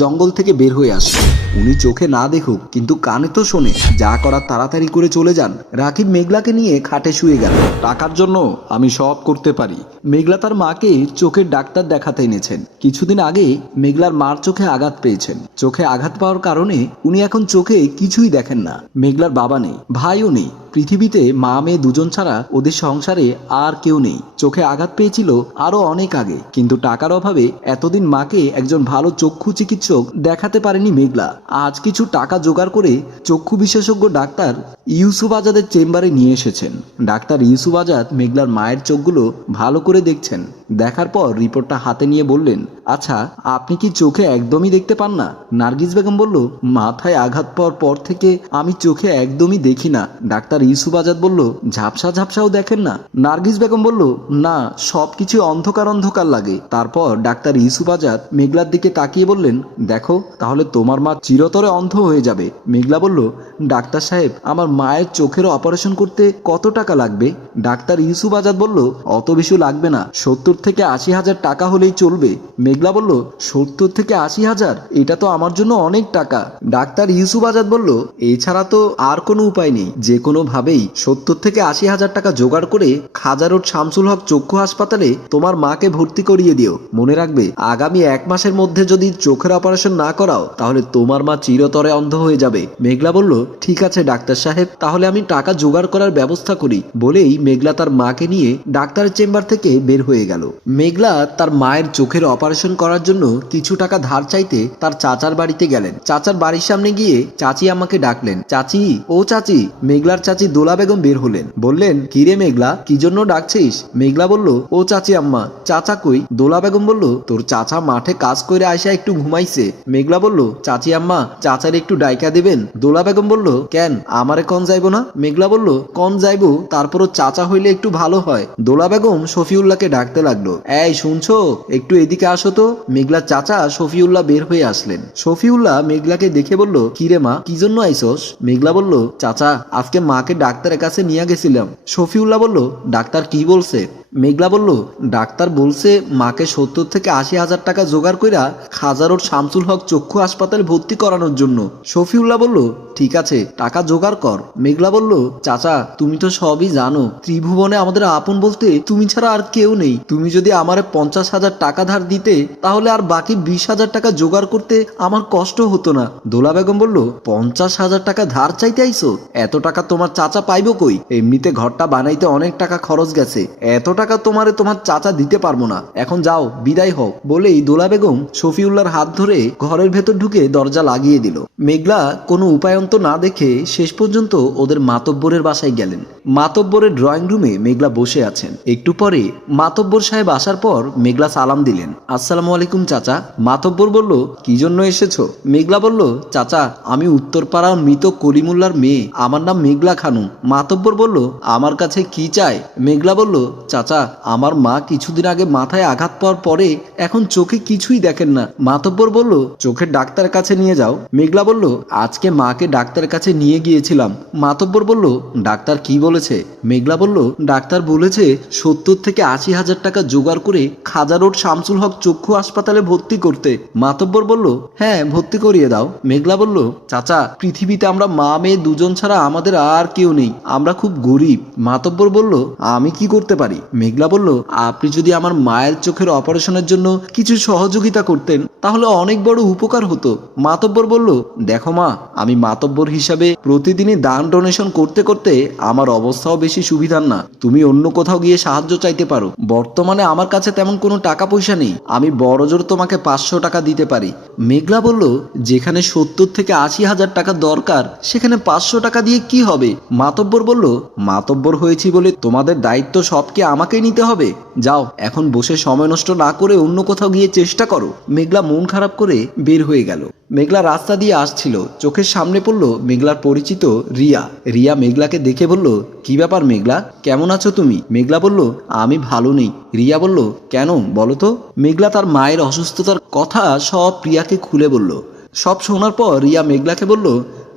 জঙ্গল থেকে বের হয়ে আসে। উনি চোখে না দেখুক, কিন্তু কানে তো শোনে। যা করার তাড়াতাড়ি করে চলে যান। রাকিব মেঘলাকে নিয়ে খাটে শুয়ে গেল। টাকার জন্য আমি সব করতে পারি। মেঘলা তার মাকে চোখের ডাক্তার দেখাতে এনেছেন। কিছুদিন আগে মেঘলার মার চোখে আঘাত পেয়েছেন। চোখে আঘাত পাওয়ার কারণে উনি এখন চোখে কিছুই দেখেন না। মেঘলার বাবা নেই, ভাইও নেই। পৃথিবীতে মা মেয়ে দুজন ছাড়া ওদের সংসারে আর কেউ নেই। চোখে আঘাত পেয়েছিল আরও অনেক আগে, কিন্তু টাকার অভাবে এতদিন মাকে একজন ভালো চক্ষু চিকিৎসক দেখাতে পারেনি মেঘলা। আজ কিছু টাকা জোগাড় করে চক্ষু বিশেষজ্ঞ ডাক্তার ইউসুফ আজাদের চেম্বারে নিয়ে এসেছেন। ডাক্তার ইউসুফ আজাদ মেঘলার মায়ের চোখগুলো ভালো করে দেখছেন। দেখার পর রিপোর্টটা হাতে নিয়ে বললেন আচ্ছা আপনি কি চোখে একদমই দেখতে পান না? নার্গিস বেগম বলল, মাথায় আঘাত পাওয়ার পর থেকে আমি চোখে একদমই দেখি না। ডাক্তার ইউসুফ আজাদ বলল, ঝাপসা ঝাপসাও দেখেন না? নার্গিস বেগম বলল, না, সবকিছু অন্ধকার অন্ধকার লাগে। তারপর ডাক্তার ইউসুফ আজাদ মেঘলার দিকে তাকিয়ে বললেন, দেখো, তাহলে তোমার মা চিরতরে অন্ধ হয়ে যাবে। মেঘলা বলল, ডাক্তার সাহেব, আমার মায়ের চোখের অপারেশন করতে কত টাকা লাগবে? ডাক্তার ইউসুফ আজাদ বলল, অত বেশি লাগবে না, সত্তর থেকে আশি হাজার টাকা হলেই চলবে। মেঘলা বলল, সত্তর থেকে আশি হাজার? এটা তো আমার জন্য অনেক টাকা। ডাক্তার ইউসুফ আজাদ বলল, এছাড়া তো আর কোনো উপায় নেই। যে কোনো ভাবেই সত্তর থেকে আশি হাজার টাকা জোগাড় করে খাজা রোড শামসুল হক চক্ষু হাসপাতালে তোমার মাকে ভর্তি করিয়ে দিও। মনে রাখবে, আগামী এক মাসের মধ্যে যদি চোখের অপারেশন না করাও, তাহলে তোমার মা চিরতরে অন্ধ হয়ে যাবে। মেঘলা বলল, ঠিক আছে ডাক্তার সাহেব, তাহলে আমি টাকা জোগাড় করার ব্যবস্থা করি বলেই মেঘলা তার মাকে নিয়ে ডাক্তারের চেম্বার থেকে বের হয়ে গেল। মেঘলা তার মায়ের চোখের অপারেশন করার জন্য কিছু টাকা ধার চাইতে তার চাচার বাড়িতে গেলেন। চাচার বাড়ির সামনে গিয়ে চাচি আমাকে ডাকলেন। চাচি, ও চাচি, মেঘলার চাচি দোলা বেগম বের হলেন। বললেন, কিরে মেঘলা, কি জন্য ডাকছিস? মেঘলা বলল, ও চাচি আম্মা, চাচা কই? দোলা বেগম বলল, তোর চাচা মাঠে কাজ করে আইসা একটু ঘুমাইছে। মেঘলা বলল, চাচি আম্মা, চাচার একটু ডাইকা দেবেন? দোলা বেগম বলল, কেন, আমারে কন যাইবো না? মেঘলা বলল, কন যাইবো, তারপরও চাচা হইলে একটু ভালো হয়। দোলা বেগম শফিউল্লাহকে ডাকতে লাগল এই, শুনছো? একটু এদিকে আসো তো। মেঘলার চাচা শফিউল্লাহ বের হয়ে আসলেন। শফিউল্লাহ মেঘলাকে দেখে বলল কিরে মা, কি জন্য আইসস? মেঘলা বলল, চাচা, আজকে মাকে ডাক্তারের কাছে নিয়ে গেছিলাম। শফিউল্লাহ বলল, ডাক্তার কি বলছে? মেঘলা বলল, ডাক্তার বলছে মাকে সত্তর থেকে আশি হাজার টাকা জোগাড় কইরা খাজা রোড শামসুল হক চক্ষু হাসপাতালে ভর্তি করানোর জন্য। শফিউল্লাহ বলল, ঠিক আছে, টাকা জোগাড় কর। মেঘলা বলল, চাচা, তুমি তো সবই জানো, ত্রিভুবনে আমাদের আপন বলতে তুমি ছাড়া আর কেউ নেই। তুমি যদি আমারে পঞ্চাশ হাজার টাকা ধার দিতে, তাহলে আর বাকি বিশ হাজার টাকা জোগাড় করতে আমার কষ্ট হতো না। দোলা বেগম বলল, পঞ্চাশ হাজার টাকা ধার চাইতে আইসো এত টাকা তোমার চাচা পাইবো কই? এমনিতে ঘরটা বানাইতে অনেক টাকা খরচ গেছে। এত টাকা তোমারে তোমার চাচা দিতে পারব না। এখন যাও, বিদায় হও। বলেই দোলা বেগম শফিউল্লাহর হাত ধরে ঘরের ভেতর ঢুকে দরজা লাগিয়ে দিল। মেঘলা কোনো উপায়ন্ত না দেখে শেষ পর্যন্ত ওদের মাতব্বরের বাসায় গেলেন। মাতব্বরের ড্রয়িং রুমে মেঘলা বসে আছেন। একটু পরে মাতব্বর সাহেব আসার পর মেঘলা সালাম দিলেন। আসসালামু আলাইকুম চাচা। মাতব্বর বলল, কি জন্য এসেছ? মেঘলা বলল, চাচা, আমি উত্তরপাড়ার মৃত কলিমুল্লার মেয়ে। আমার নাম মেঘলা খানু। মাতব্বর বলল, আমার কাছে কি চায় মেঘলা বলল, চাচা আমার মা কিছুদিন আগে মাথায় আঘাত পাওয়ার পরে এখন চোখে কিছুই দেখেন না। মাতব্বর বলল চোখের ডাক্তার কাছে নিয়ে যাও। মেঘলা বলল, আজকে মাকে ডাক্তার কাছে নিয়ে গিয়েছিলাম। মাতব্বর বলল, ডাক্তার কি বলেছে? মেঘলা বলল, ডাক্তার বলেছে সত্তর থেকে আশি হাজার টাকা জোগাড় করে খাজা রোড শামসুল হক চক্ষু হাসপাতালে ভর্তি করতে। মাতব্বর বলল হ্যাঁ ভর্তি করিয়ে দাও। মেঘলা বলল, চাচা, পৃথিবীতে আমরা মা, মেয়ে দুজন ছাড়া আমাদের আর কেউ নেই। আমরা খুব গরিব। মাতব্বর বলল, আমি কি করতে পারি? মেঘলা বলল, আপনি যদি আমার মায়ের চোখের অপারেশনের জন্য কিছু সহযোগিতা করতেন, তাহলে অনেক বড় উপকার হতো। মাতব্বর বলল, দেখো মা, আমি মাতব্বর হিসাবে প্রতিদিনই দান ডোনেশন করতে করতে আমার অবস্থাও বেশি সুবিধার না। তুমি অন্য কোথাও গিয়ে সাহায্য চাইতে পারো। বর্তমানে আমার কাছে তেমন কোনো টাকা পয়সা নেই। আমি বড়জোর তোমাকে পাঁচশো টাকা দিতে পারি। মেঘলা বলল, যেখানে সত্তর থেকে আশি হাজার টাকা দরকার, সেখানে পাঁচশো টাকা দিয়ে কি হবে? মাতব্বর বলল, মাতব্বর হয়েছি বলে তোমাদের দায়িত্ব সবকে আমাকেই নিতে হবে। যাও, এখন বসে সময় নষ্ট না করে অন্য কোথাও গিয়ে চেষ্টা করো। মেঘলা মন খারাপ করে বের হয়ে গেল। মেঘলা রাস্তা দিয়ে আসছিল। চোখের সামনে পড়ল মেঘলার পরিচিত রিয়া। রিয়া মেঘলাকে দেখে বলল, কি ব্যাপার মেঘলা? কেমন আছো তুমি? মেঘলা বলল, আমি ভালো নেই। রিয়া বলল, কেন? বলো তো। মেঘলা তার মায়ের অসুস্থতার কথা সব প্রিয়াকে খুলে বলল। সব শোনার পর রিয়া মেঘলাকে বলল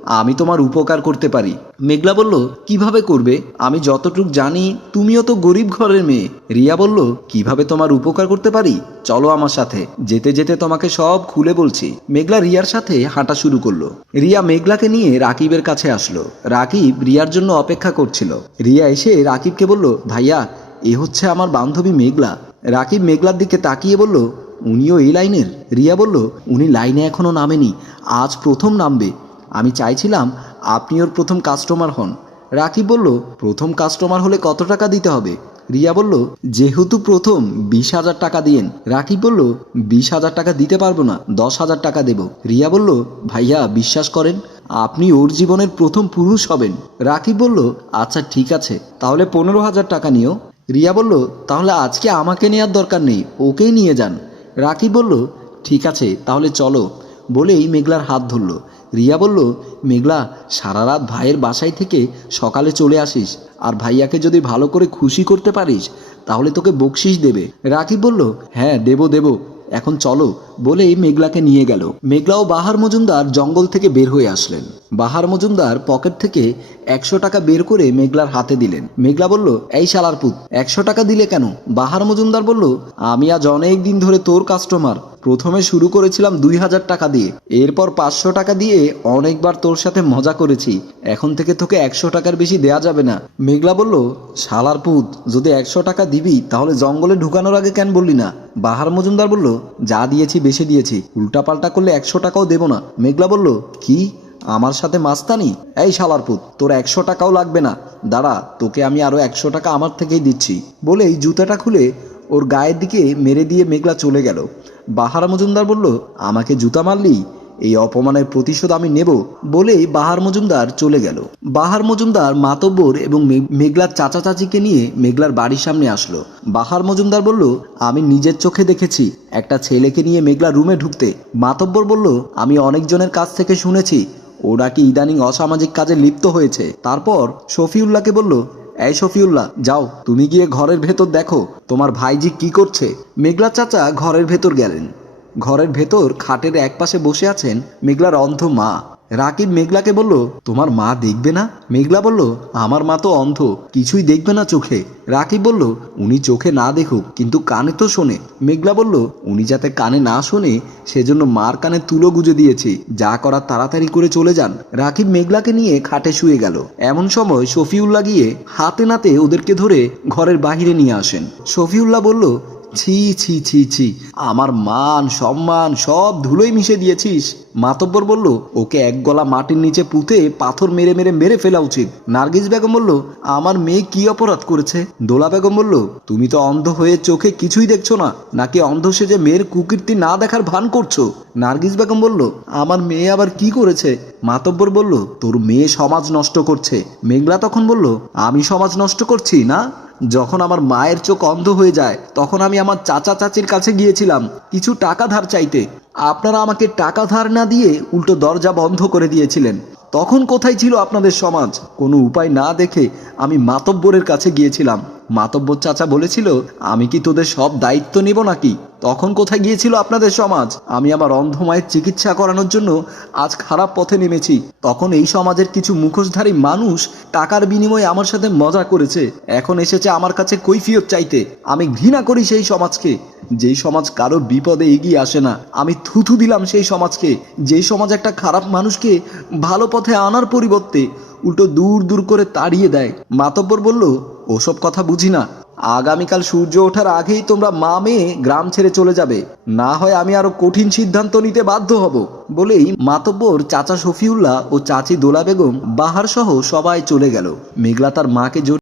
আমি তোমার উপকার করতে পারি। মেঘলা বলল, কীভাবে করবে? আমি যতটুক জানি, তুমিও তো গরিব ঘরের মেয়ে। রিয়া বলল, কীভাবে তোমার উপকার করতে পারি? চলো আমার সাথে। যেতে যেতে তোমাকে সব খুলে বলছি। মেঘলা রিয়ার সাথে হাঁটা শুরু করল। রিয়া মেঘলাকে নিয়ে রাকিবের কাছে আসলো। রাকিব রিয়ার জন্য অপেক্ষা করছিল। রিয়া এসে রাকিবকে বলল, ভাইয়া, এ হচ্ছে আমার বান্ধবী মেঘলা। রাকিব মেঘলার দিকে তাকিয়ে বলল, উনিও এই লাইনের? রিয়া বলল, উনি লাইনে এখনও নামেনি। আজ প্রথম নামবে। আমি চাইছিলাম আপনি ওর প্রথম কাস্টমার হন। রাকিব বলল, প্রথম কাস্টমার হলে কত টাকা দিতে হবে? রিয়া বলল, যেহেতু প্রথম, বিশ হাজার টাকা দিয়েন। রাকিব বলল, বিশ হাজার টাকা দিতে পারব না, দশ হাজার টাকা দেব। রিয়া বলল, ভাইয়া, বিশ্বাস করেন, আপনি ওর জীবনের প্রথম পুরুষ হবেন। রাকিব বলল আচ্ছা ঠিক আছে, তাহলে পনেরো হাজার টাকা নিও। রিয়া বলল, তাহলে আজকে আমাকে নেওয়ার দরকার নেই, ওকেই নিয়ে যান। রাকিব বলল, ঠিক আছে, তাহলে চলো। বলেই মেঘলার হাত ধরল। রিয়া বলল, মেঘলা, সারা রাত ভাইয়ের বাসায় থেকে সকালে চলে আসিস। আর ভাইয়াকে যদি ভালো করে খুশি করতে পারিস, তাহলে তোকে বকশিস দেবে। রাকিব বলল হ্যাঁ দেব দেব। এখন চলো, বলেই মেঘলাকে নিয়ে গেল। মেঘলা ও বাহার মজুমদার জঙ্গল থেকে বের হয়ে আসলেন। বাহার মজুমদার পকেট থেকে একশো টাকা বের করে মেঘলার হাতে দিলেন। মেঘলা বলল, এই শালার পুত, একশো টাকা দিলে কেন? বাহার মজুমদার বলল, আমি আজ অনেক দিন ধরে তোর কাস্টমার প্রথমে শুরু করেছিলাম দুই হাজার টাকা দিয়ে। এরপর পাঁচশো টাকা দিয়ে অনেকবার তোর সাথে মজা করেছি। এখন থেকে তোকে একশো টাকার বেশি দেয়া যাবে না। মেঘলা বলল, শালার পুত, যদি একশো টাকা দিবি, তাহলে জঙ্গলে ঢুকানোর আগে কেন বললি না? বাহার মজুমদার বলল, যা দিয়েছি বেশি দিয়েছি, উল্টাপাল্টা করলে একশো টাকাও দেবো না। মেঘলা বলল, কি? আমার সাথে মাস্তানি? এই শালার পুত, তোর একশো টাকাও লাগবে না। দাঁড়া, তোকে আমি আরও একশো টাকা আমার থেকেই দিচ্ছি। বলেই জুতাটা খুলে ওর গায়ের দিকে মেরে দিয়ে মেঘলা চলে গেল। বাহার মজুমদার বলল, আমাকে জুতা মারলি? এই অপমানের প্রতিশোধ আমি নেব। বলেই বাহার মজুমদার চলে গেল। বাহার মজুমদার মাতব্বর এবং মেঘলার চাচা চাচিকে নিয়ে মেঘলার বাড়ির সামনে আসলো। বাহার মজুমদার বলল, আমি নিজের চোখে দেখেছি একটা ছেলেকে নিয়ে মেঘলা রুমে ঢুকতে। মাতব্বর বলল, আমি অনেকজনের কাছ থেকে শুনেছি। ওরা কি ইদানিং অসামাজিক কাজে লিপ্ত হয়েছে। তারপর শফিউল্লাহকে বলল এই শফিউল্লাহ, যাও, তুমি গিয়ে ঘরের ভেতর দেখো, তোমার ভাইজি কি করছে? মেঘলা চাচা ঘরের ভেতর গেলেন। ঘরের ভেতর খাটের একপাশে বসে আছেন মেঘলার অন্ধ মা। রাকিব মেঘলাকে বলল, তোমার মা দেখবে না? মেঘলা বলল, আমার মা তো অন্ধ, কিছুই দেখবে না চোখে। রাকিব বলল, উনি চোখে না দেখুক, কিন্তু কানে তো শোনে। মেঘলা বলল, উনি যাতে কানে না শোনে, সেজন্য মার কানে তুলো গুজে দিয়েছি। যা করার তাড়াতাড়ি করে চলে যান। রাকিব মেঘলাকে নিয়ে খাটে শুয়ে গেল। এমন সময় শফিউল্লাহ গিয়ে হাতে নাতে ওদেরকে ধরে ঘরের বাহিরে নিয়ে আসেন। শফিউল্লাহ বলল ছি ছি ছি ছি। আমার মান, সম্মান সব ধুলোই মিশে দিয়েছিস। মাতব্বর বলল, ওকে এক গলা মাটির নিচে পুঁতে পাথর মেরে মেরে মেরে ফেলা উচিত। নার্গিস বেগম বলল, আমার মেয়ে কি অপরাধ করেছে? দোলা বেগম বলল, তুমি তো অন্ধ হয়ে চোখে কিছুই দেখছ না, নাকি অন্ধ সেজে মেয়ের কুকীর্তি না দেখার ভান করছ? নার্গিস বেগম বলল, আমার মেয়ে আবার কি করেছে? মাতব্বর বলল, তোর মেয়ে সমাজ নষ্ট করছে। মেঘলা তখন বলল, আমি সমাজ নষ্ট করছি না? যখন আমার মায়ের চোখ অন্ধ হয়ে যায়, তখন আমি আমার চাচা চাচির কাছে গিয়েছিলাম কিছু টাকা ধার চাইতে। আপনারা আমাকে টাকা ধার না দিয়ে উল্টো দরজা বন্ধ করে দিয়েছিলেন। তখন কোথায় ছিল আপনাদের সমাজ? কোনো উপায় না দেখে আমি মাতব্বরের কাছে গিয়েছিলাম। মাতব্বর চাচা বলেছিল, আমি কি তোদের সব দায়িত্ব নেব নাকি? তখন কোথায় গিয়েছিল আপনাদের সমাজ? আমি আমার অন্ধ মায়ের চিকিৎসা করানোর জন্য আজ খারাপ পথে নেমেছি। তখন এই সমাজের কিছু মুখোশধারী মানুষ টাকার বিনিময়ে আমার সাথে মজা করেছে। এখন এসেছে আমার কাছে কৈফিয়ত চাইতে। আমি ঘৃণা করি সেই সমাজকে। যেই সমাজ কারও বিপদে এগিয়ে আসে না। আমি থুথু দিলাম সেই সমাজকে। যেই সমাজ একটা খারাপ মানুষকে ভালো পথে আনার পরিবর্তে উল্টো দূর দূর করে তাড়িয়ে দেয়। মাতব্বর বলল ওসব কথা বুঝি না। আগামীকাল সূর্য ওঠার আগেই তোমরা মা মেয়ে গ্রাম ছেড়ে চলে যাবে। না হয় আমি আরও কঠিন সিদ্ধান্ত নিতে বাধ্য হব, বলেই মাতব্বর চাচা শফিউল্লাহ ও চাচি দোলা বেগম বাহার সহ সবাই চলে গেল। মেঘলা তার মাকে জড়িয়ে